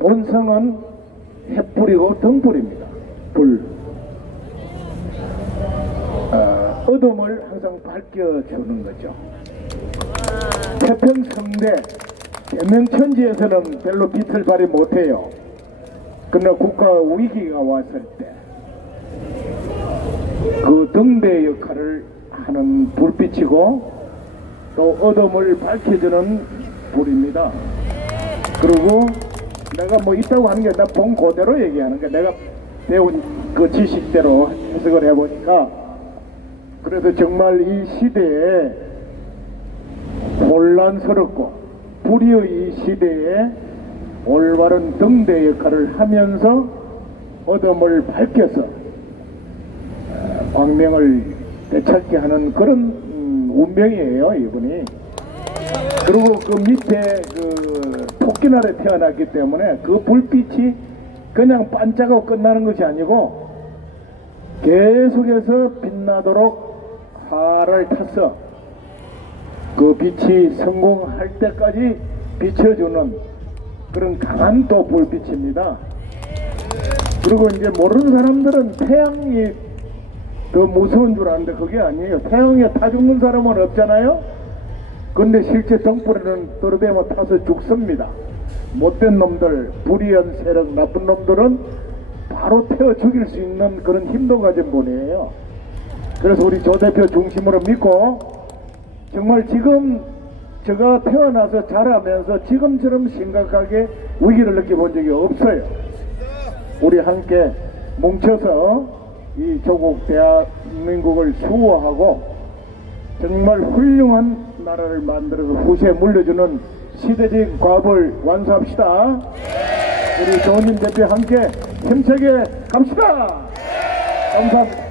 본성은 햇불이고 등불입니다. 불. 어, 어둠을 항상 밝혀주는 거죠. 태평성대 대명천지에서는 별로 빛을 발휘 못해요. 그러나 국가 위기가 왔을 때 그 등대 역할을 하는 불빛이고 또 어둠을 밝혀주는 불입니다. 그리고 내가 뭐 있다고 하는 게나본 그대로 얘기하는 게 내가 배운 그 지식대로 해석을 해보니까. 그래서 정말 이 시대에 혼란스럽고 불의의 이 시대에 올바른 등대 역할을 하면서 어둠을 밝혀서 어, 광명을 되찾게 하는 그런 음, 운명이에요 이분이 그리고 그 밑에 그 토끼 날에 태어났기 때문에 그 불빛이 그냥 반짝하고 끝나는 것이 아니고 계속해서 빛나도록 화를 타서 그 빛이 성공할 때까지 비춰주는 그런 강한 또 불빛입니다. 그리고 이제 모르는 사람들은 태양이 더 무서운 줄 아는데 그게 아니에요. 태양에 타 죽는 사람은 없잖아요. 근데 실제 등불에는 떨어대면 타서 죽습니다. 못된 놈들, 불의한 세력, 나쁜 놈들은 바로 태워 죽일 수 있는 그런 힘도 가진 분이에요. 그래서 우리 조 대표 중심으로 믿고 정말 지금 제가 태어나서 자라면서 지금처럼 심각하게 위기를 느껴본 적이 없어요. 우리 함께 뭉쳐서 이 조국 대한민국을 수호하고 정말 훌륭한 나라를 만들어서 후세에 물려주는 시대적 과업을 완수합시다. 우리 조원님 대표 함께 힘차게 갑시다. 감사합니다.